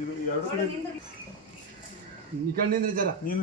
ಇದು ಎರಡು ಕಡೆ ಈ ಕಣ್ಣಿಂದ ಜರ. ನೀನು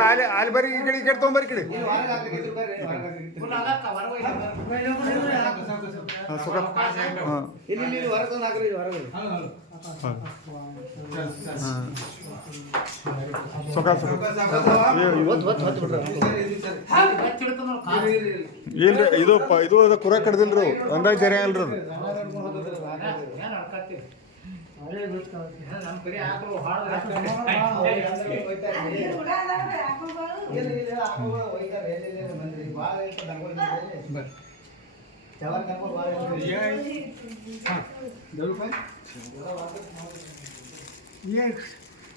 ಅಲ್ಲಿ ಅಲ್ಲಿ ಈ ಕಡೆ ಈ ಕಡೆ ತೊಗೊಂಬರ್ರಿ ಕಡೆ. ಹಾಂ ಇಲ್ರಿ, ಇದು ಇದು ಕುರ ಕಡ್ದಿಲ್ರಿ. ಅಂದಾಗ ಜರ ಅಲ್ರಿ ಅದು.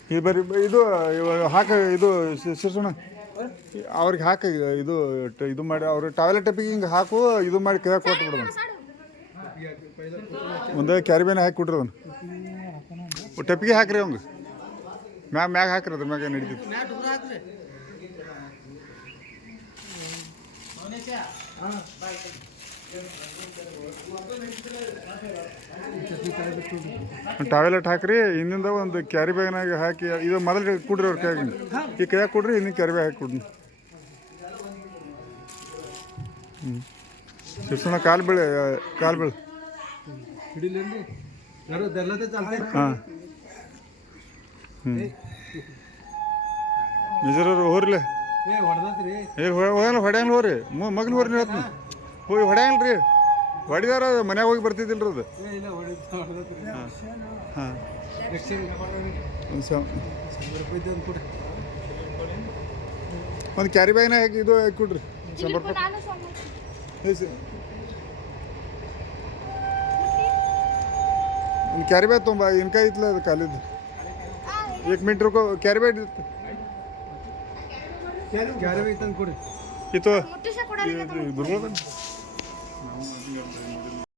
ಈ ಬರಿ ಇದು ಇವ- ಹಾಕ ಇದು ಶಿರ್ಸೋಣ. ಅವ್ರಿಗೆ ಹಾಕ ಇದು ಇದು ಮಾಡಿ ಅವ್ರ ಟಾಯ್ಲೆಟ್ ಟೆಪಿಗೆ ಹಿಂಗೆ ಹಾಕು ಇದು ಮಾಡಿ ಕೈ ಕೊಟ್ಟು ಬಿಡೋದು ಒಂದೇ ಕ್ಯಾರಿಬೇನ ಹಾಕಿ ಕೊಡ್ರಿ ಅದನ್ನು. ಟೆಪ್ಪಿಗೆ ಹಾಕ್ರಿ ಅವಂಗೆ. ಮ್ಯಾಗ ಮ್ಯಾಗ ಹಾಕ್ರಿ ಅದ್ರ ಮ್ಯಾಗ ನಡೀತೈತಿ. ಟಾಯ್ಲೆಟ್ ಹಾಕ್ರಿ, ಹಿಂದಿಂದ ಒಂದು ಕ್ಯಾರಿ ಬ್ಯಾಗ್ನಾಗ ಹಾಕಿ, ಇದು ಮೊದಲು ಕೊಡ್ರಿ ಅವ್ರ ಕೈಯಾಗ ಈ ಕೈಯಾಗ ಕೊಡ್ರಿ ಹಿಂದಿನ ಕ್ಯಾರಿ ಬ್ಯಾಗ್ ಹಾಕಿ ಕೊಡ್ರಿ. ಹ್ಞೂ ಶಿಕ್ಷಣ ಕಾಲು ಬೀಳ, ಕಾಲು ಬೀಳೆ. ಹ್ಞೂ ನಿಜರವ್ರು ಹೋರ್ಲೆ. ಏ ಹೋಗಲ್ಲ ಹೊಡ್ಯಾಂಗ್ಲ ಹೋರಿ. ಮಗನ ಹೋರಿ ಹೇಳ್ತೀನಿ ಹೋಗಿ ಹೊಡ್ಯಾಂಗಿಲ್ಲ ರೀ. ಹೊಡಿದಾರ ಮನ್ಯಾಗ ಹೋಗಿ ಬರ್ತಿದ್ದಿಲ್ಲ ಅದು. ಹಾಂ. ಒಂದು ಕ್ಯಾರಿ ಬ್ಯಾಗ್ನಾಗ ಹಾಕಿ ಇದು ಹಾಕಿ ಕೊಡ್ರಿ ಶಂಬರ್ ರೂಪಾಯಿ క్యారీ బ్యాగ్ తొంభై ఇంకా इथलं కాలేదు एक मिनिट रुको कॅरी बॅग इथं दुर्गा